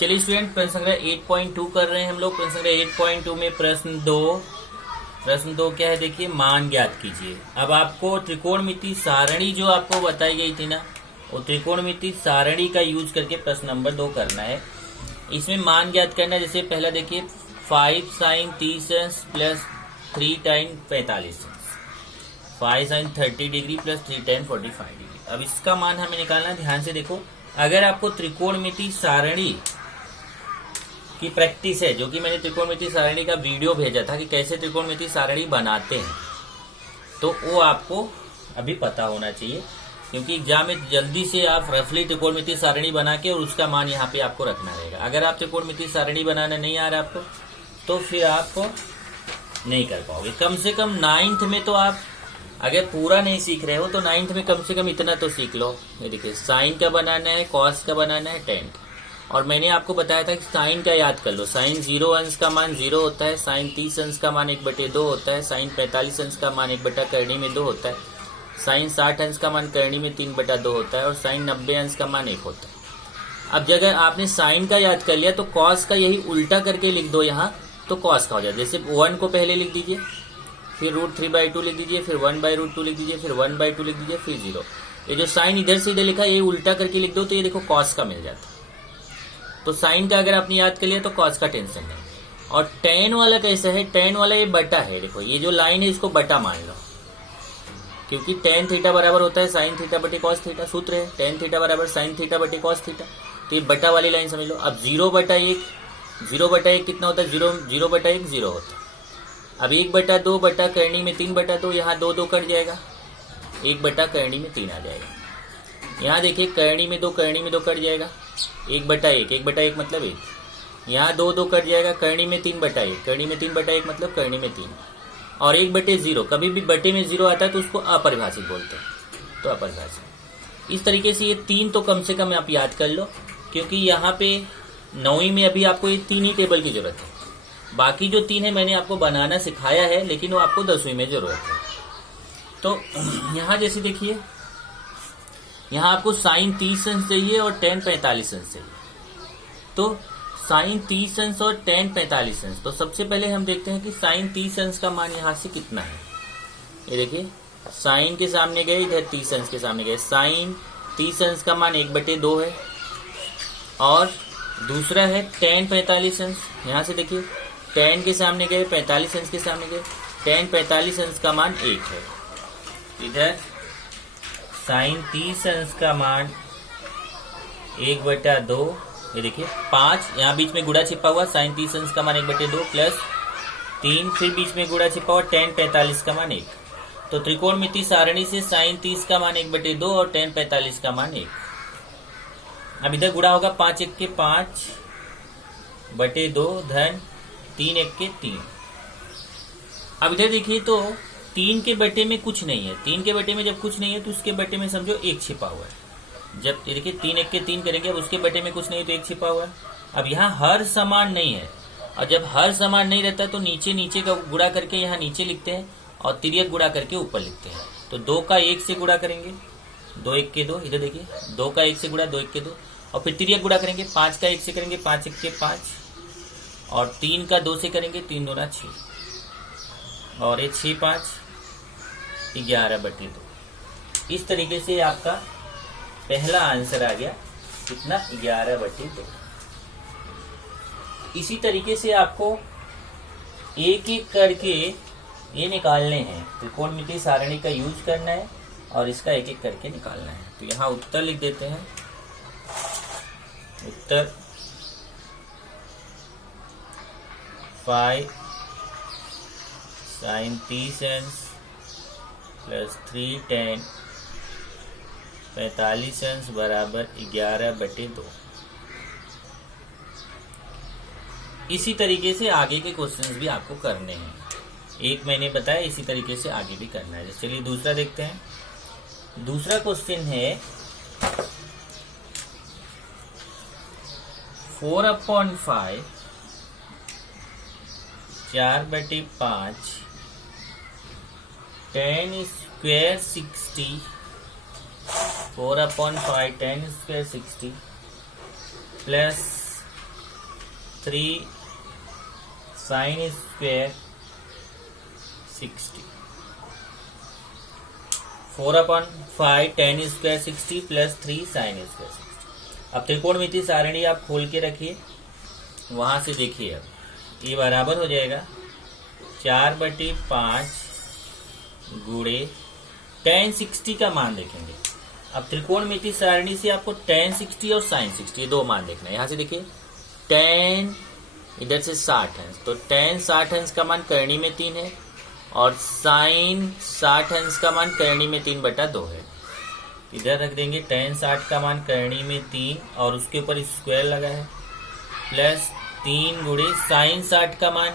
चलिए स्टूडेंट, प्रश्न संग्रह 8.2 कर रहे हैं हम लोग। प्रश्न संग्रह 8.2 में प्रश्न दो क्या है, देखिए, मान ज्ञात कीजिए। अब आपको त्रिकोणमिति सारणी जो आपको बताई गई थी ना, वो त्रिकोणमिति सारणी का यूज करके प्रश्न नंबर 2 करना है। इसमें मान ज्ञात करना है। जैसे पहला देखिए, 5 sin 30 plus 3 tan 45, 5 sin 30 degree plus 3 tan 45 degree. अब इसका मान हमें निकालना है। ध्यान से देखो, अगर आपको त्रिकोणमिति सारणी की प्रैक्टिस है, जो कि मैंने त्रिकोणमिति सारणी का वीडियो भेजा था कि कैसे त्रिकोणमिति सारणी बनाते हैं, तो वो आपको अभी पता होना चाहिए, क्योंकि एग्जाम में जल्दी से आप रफली त्रिकोणमिति सारणी बना के और उसका मान यहाँ पे आपको रखना रहेगा। अगर आप त्रिकोणमिति सारणी बनाना नहीं आ रहा आपको, तो फिर आप नहीं कर पाओगे। कम से कम 9th में तो आप अगर पूरा नहीं सीख रहे हो तो 9th में कम से कम इतना तो सीख लो। ये देखिए, साइन का बनाना है, कॉस का बनाना है, टेन। और मैंने आपको बताया था कि साइन का याद कर लो। साइन 0 अंश का मान 0 होता है, साइन 30 अंश का मान 1/2 होता है, साइन 45 अंश का मान 1 करनी में 2 होता है, साइन 60 अंश का मान करनी में 3/2 होता है, और साइन 90 अंश का मान 1 होता है। अब अगर आपने साइन का याद कर लिया तो कॉस का यही उल्टा करके लिख दो यहाँ, तो कॉस का हो जाए। जैसे 1 को पहले लिख दीजिए, फिर √3/2 लिख दीजिए, फिर 1/√2 लिख दीजिए, फिर 1/2 लिख दीजिए, फिर 0। ये जो साइन इधर से इधर लिखा है, ये उल्टा करके लिख दो, तो ये देखो कॉस का मिल जाता है। तो साइन का अगर आपने याद कर लिया तो कॉस का टेंशन नहीं। और टेन वाला कैसा है, टेन वाला ये बटा है। देखो, ये जो लाइन है इसको बटा मान लो, क्योंकि टेन थीटा बराबर होता है साइन थीटा बटे कॉस थीटा। सूत्र है टेन थीटा बराबर साइन थीटा बटे कॉस थीटा। तो ये बटा वाली लाइन समझ लो। अब 0/1, 0/1 कितना होता है, 0/1 0 होता है। अब 1/2 बटा करनी में 3/2, यहाँ 2 कट जाएगा, 1 बटा करनी में 3 आ जाएगा। यहाँ देखिए, करनी में 2 कट जाएगा, 1/1, 1/1 मतलब 1। यहाँ 2 कट जाएगा, करनी में 3/1, करनी में 3/1 मतलब करनी में 3। और 1/0, कभी भी बटे में 0 आता है तो उसको अपरिभाषित बोलते हैं, तो अपरिभाषित। इस तरीके से ये 3 तो कम से कम आप याद कर लो, क्योंकि यहाँ पे 9वीं में अभी आपको ये 3 ही टेबल की जरूरत है। बाकी जो 3 है मैंने आपको बनाना सिखाया है, लेकिन वो आपको 10वीं में जरूरत है। तो यहाँ जैसे देखिए, यहाँ आपको साइन 30 अंश चाहिए और टेन 45 अंश चाहिए। तो साइन 30 अंश और टेन 45 अंश, तो सबसे पहले हम देखते हैं कि साइन 30 अंश का मान यहाँ से कितना है। ये देखिए, साइन के सामने गए, इधर 30 अंश के सामने गए। साइन 30 अंश का मान 1/2 है, और दूसरा है टेन 45 अंश। यहाँ से देखिए, टेन के सामने गए, 45 अंश के सामने गए, टेन 45 अंश का मान 1 है। इधर साइन 30 अंश का मान 1/2, ये देखिए 5, यहाँ बीच में गुणा छिपा हुआ, साइन 30 अंश का मान 1/2 प्लस 3, फिर बीच में गुणा छिपा हुआ, टेन 45 का मान 1। तो त्रिकोणमिति सारणी से साइन 30 का मान 1/2 और टेन 45 का मान 1। अब इधर गुणा होगा, 5 1 के 5/2 धन 3 1 के 3। अब इधर देखिए, तो 3 के बटे में कुछ नहीं है। 3 के बटे में जब कुछ नहीं है तो उसके बटे में समझो 1 छिपा हुआ है। जब ये देखिए 3 1 के 3 करेंगे, अब उसके बटे में कुछ नहीं तो 1 छिपा हुआ है। अब यहाँ हर समान नहीं है, और जब हर समान नहीं रहता तो नीचे नीचे का गुणा करके यहाँ नीचे लिखते हैं, और तिर्यक गुणा करके ऊपर लिखते हैं। तो 2 का 1 से गुणा करेंगे, 2 1 के 2, इधर देखिए 2 का 1 से गुणा, 2 1 के 2, और फिर तिर्यक गुणा करेंगे, 5 का 1 से करेंगे, 5 1 के 5, और 3 का 2 से करेंगे, 3 2 6, और ये 6 5 11/2। इस तरीके से आपका पहला आंसर आ गया, कितना, 11/2। इसी तरीके से आपको एक एक करके ये निकालने हैं। त्रिकोणमिति सारणी का यूज करना है और इसका एक एक करके निकालना है। तो यहाँ उत्तर लिख देते हैं। उत्तर 5 साइन 30 अंश प्लस 3 टेन 45 अंश बराबर 11/2। इसी तरीके से आगे के क्वेश्चंस भी आपको करने हैं। एक मैंने बताया, इसी तरीके से आगे भी करना है। चलिए दूसरा देखते हैं। दूसरा क्वेश्चन है 4/5 4/5 10 square 60, 4/5 10 square 60 plus 3 sine square 60, 4/5 tan square 60 plus 3 sine square 60। अब त्रिकोणमिति सारणी आप खोल के रखिए, वहां से देखिए। अब ये बराबर हो जाएगा 4/5 गुणे tan 60 का मान देखेंगे। अब त्रिकोणमिति सारणी से आपको tan 60 और sin 60 ये दो मान देखना है। यहां से देखिए tan इधर से 60 अंश, तो tan 60 अंश का मान करणी में 3 है और sin 60 अंश का मान करणी में 3/2 है। इधर रख देंगे tan 60 का मान करणी में 3 और उसके ऊपर स्क्वायर लगा है प्लस 3 गुणे sin 60 का मान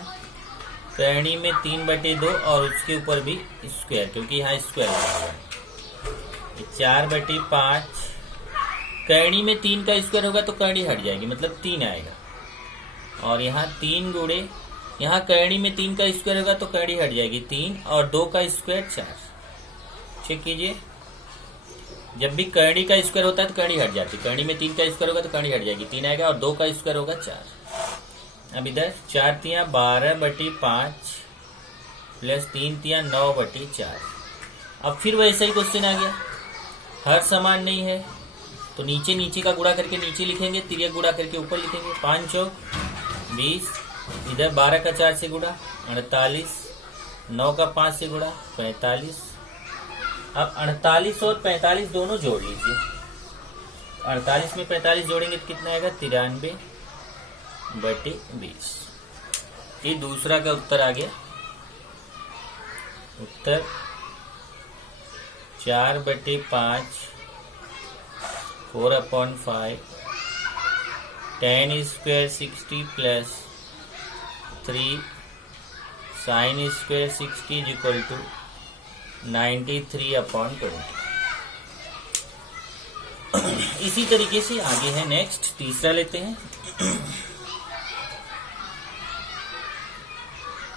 करणी में 3/2 और उसके ऊपर भी स्क्वायर, क्योंकि यहाँ स्क्वायर लगा हुआ है। 4/5 करणी में 3 का स्क्वायर होगा तो करणी हट जाएगी, मतलब 3 आएगा। और यहाँ 3 गुणे, यहाँ करणी में 3 का स्क्वायर होगा तो करणी हट जाएगी 3 और 2 का स्क्वायर 4। चेक कीजिए, जब भी करणी का स्क्वायर होता है तो करणी हट जाती है। करणी में 3 का स्क्वायर होगा तो करणी हट जाएगी, 3 आएगा और 2 का स्क्वायर होगा 4। अब इधर 4 तियां 12/5 प्लस 3 तियां 9/4। अब फिर वैसा ही क्वेश्चन आ गया, हर समान नहीं है तो नीचे का गुणा करके नीचे लिखेंगे, तिर्यक गुणा करके ऊपर लिखेंगे। 5 चौक 20, इधर 12 का 4 से गुणा 48, 9 का 5 से गुणा 45। अब 48 और 45 दोनों जोड़ लीजिए। 48 में 45 जोड़ेंगे तो कितना आएगा 93/20। ये दूसरा का उत्तर आ गया। उत्तर 4/5 4/5 tan square 60 plus 3 sine square 60 is equal to 93/20। इसी तरीके से आगे है। नेक्स्ट तीसरा लेते हैं।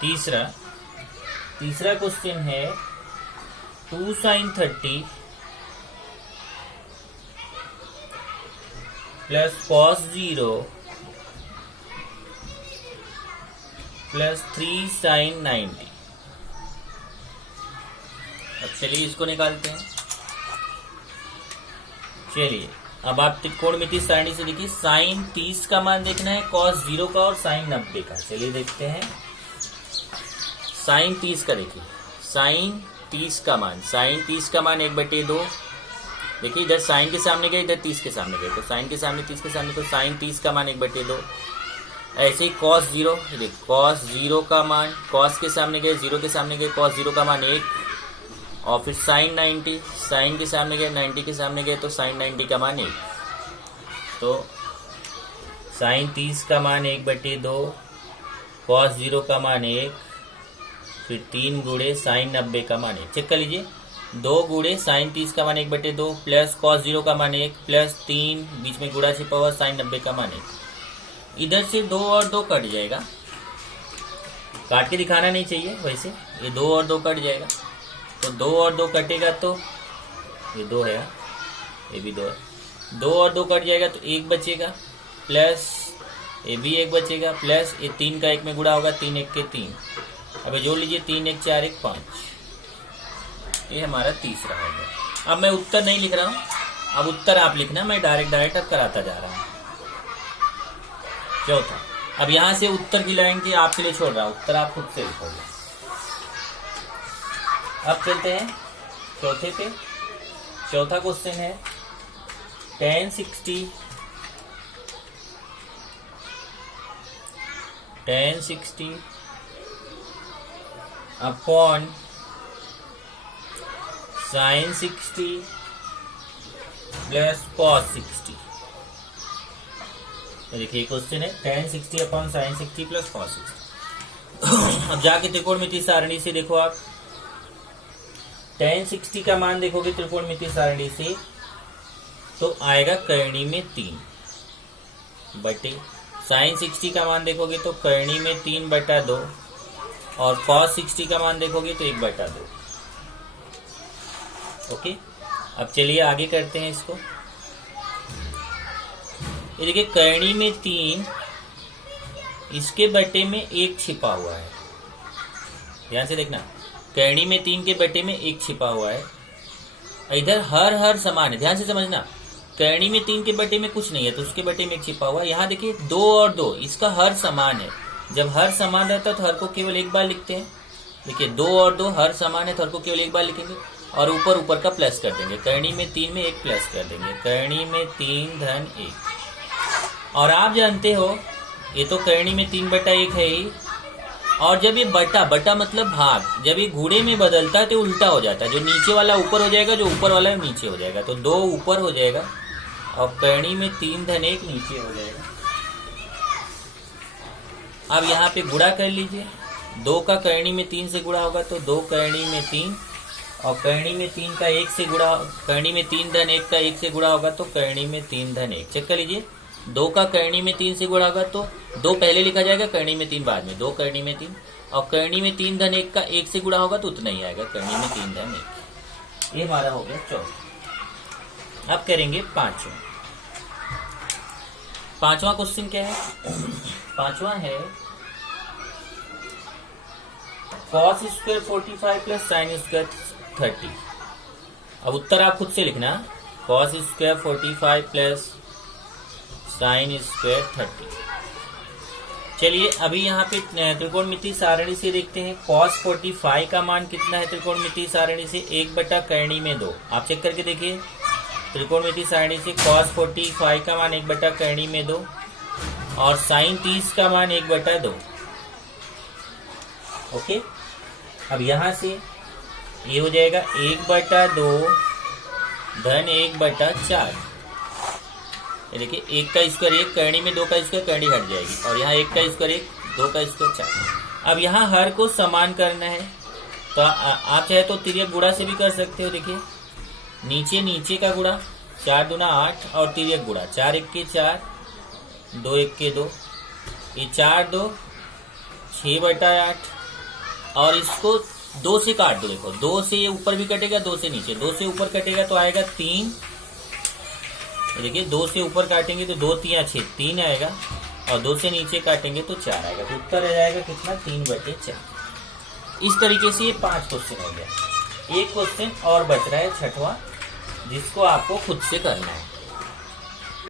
तीसरा क्वेश्चन है 2 sin 30 plus cos 0 plus 3 sin 90। अब चलिए इसको निकालते हैं। चलिए अब आप त्रिकोणमिति सारणी से देखिए, साइन 30 का मान देखना है, cos 0 का और साइन 90 का। चलिए देखते हैं साइन 30 का। देखिए साइन 30 का मान, साइन 30 का मान 1/2। देखिए इधर साइन के सामने गए, इधर 30 के सामने गए, तो साइन के सामने 30 के सामने, तो साइन 30 का मान 1/2। ऐसे ही cos 0, देखिए cos 0 का मान, cos के सामने गए, 0 के सामने गए, cos 0 का मान 1। और फिर साइन 90, साइन के सामने गए, 90 के सामने गए, तो साइन 90 का मान 1। तो साइन 30 का मान 1/2, cos 0 का मान 1, फिर 3 गुणे साइन 90 का मान 1। चेक कर लीजिए, 2 गुणे साइन 30 का मान 1/2 प्लस cos 0 का मान 1 प्लस 3 बीच में गुणा छिपा हुआ साइन 90 का मान 1। इधर से 2 और 2 कट जाएगा, काट के दिखाना नहीं चाहिए, वैसे ये 2 और 2 कट जाएगा। तो 2 और 2 कटेगा तो ये 2 है, ये भी 2 है, 2 और 2 कट जाएगा तो 1 बचेगा, प्लस ये भी 1 बचेगा, प्लस ये 3 का 1 में गुणा होगा, 3 1 के 3। अब जोड़ लीजिए, 3 1 4 1 5। ये हमारा तीसरा हो गया। अब मैं उत्तर नहीं लिख रहा हूँ, अब उत्तर आप लिखना, मैं डायरेक्ट अब कराता जा रहा हूँ। चौथा, अब यहाँ से उत्तर की लाइन की आपके लिए छोड़ रहा हूँ, उत्तर आप खुद से लिखोगे। अब चलते हैं चौथे पे। चौथा क्वेश्चन है tan 60 upon sine 60 plus cos 60। देखिए क्वेश्चन है tan 60 upon sine 60 plus cos 60। अब जाके त्रिकोणमिति सारणी से देखो, आप tan 60 का मान देखोगे त्रिकोणमिति सारणी से तो आएगा करणी में 3 बटे, साइन 60 का मान देखोगे तो करणी में 3/2 और cos 60 का मान देखोगे तो 1/2। ओके, अब चलिए आगे करते हैं इसको। ये देखिए करणी में 3 इसके बटे में 1 छिपा हुआ है। ध्यान से देखना, करणी में 3 के बटे में 1 छिपा हुआ है। इधर हर समान है, ध्यान से समझना। करणी में 3 के बटे में कुछ नहीं है तो उसके बटे में 1 छिपा हुआ है। यहाँ देखिए 2 और 2, इसका हर समान है। जब हर समान रहता है तो हर को केवल एक बार लिखते हैं। देखिए 2 और 2 हर समान है तो हर को केवल एक बार लिखेंगे और ऊपर का प्लस कर देंगे। करणी में 3 में 1 प्लस कर देंगे, करणी में 3 धन 1। और आप जानते हो ये तो करणी में 3 बटा 1 है ही। और जब ये बटा मतलब भाग, जब ये गुणे में बदलता है तो उल्टा हो जाता है। जो नीचे वाला ऊपर हो जाएगा, जो ऊपर वाला नीचे हो जाएगा। तो 2 ऊपर हो जाएगा और करणी में 3 धन 1 नीचे हो जाएगा। अब यहाँ पे गुणा कर लीजिए। 2 का करणी में 3 से गुणा होगा तो 2 करणी में 3, और करणी में 3 का 1 से गुणा, करणी में 3 धन 1 का 1 से गुणा होगा तो करणी में 3 धन 1। चेक कर लीजिए, 2 का करणी में 3 से गुणा होगा तो 2 पहले लिखा जाएगा, करणी में 3 बाद में। 2 करणी में 3, और करणी में 3 धन 1 का 1 से गुणा होगा तो उतना ही आएगा, करणी में 3 धन 1। ये हमारा हो गया 14। अब करेंगे पांचवा क्वेश्चन क्या है? पांचवा है cos square 45 plus sine square 30। अब उत्तर आप खुद से लिखना, cos square 45 plus sine square 30। चलिए अभी यहाँ पे त्रिकोणमिति सारणी से देखते हैं। cos 45 का मान कितना है त्रिकोणमिति सारणी से? 1 बटा करणी में 2। आप चेक करके देखिए, त्रिकोणमिति सारणी से cos 45 का मान 1 बटा करणी में 2 और साइन 30 का मान 1 बटा 2। ओके, अब यहां से ये हो जाएगा 1 बटा 2 धन 1 बटा 4। ये देखिए 1 का स्क्वायर 1, करणी में 2 का स्क्वायर, करणी हट जाएगी, और यहाँ 1 का स्क्वायर 1, 2 का स्क्वायर 4। अब यहाँ हर को समान करना है तो आप चाहे तो तिर्यक गुणा से भी कर सकते हो। देखिए नीचे का गुणा, 4 दूना 8, और तिर्यक गुणा 4 1 के 4, 2 1 के 2, ये 4 2 6 बटा 8। और इसको 2 से काट दो। देखो 2 से ये ऊपर भी कटेगा, 2 से नीचे, 2 से ऊपर कटेगा तो आएगा 3। देखिए 2 से ऊपर काटेंगे तो 2 3 6, 3 आएगा, और 2 से नीचे काटेंगे तो 4 आएगा। तो उत्तर आ जाएगा कितना? 3 बटे 4। इस तरीके से ये 5 क्वेश्चन हो गया। एक क्वेश्चन और बच रहा है 6वां, जिसको आपको खुद से करना है।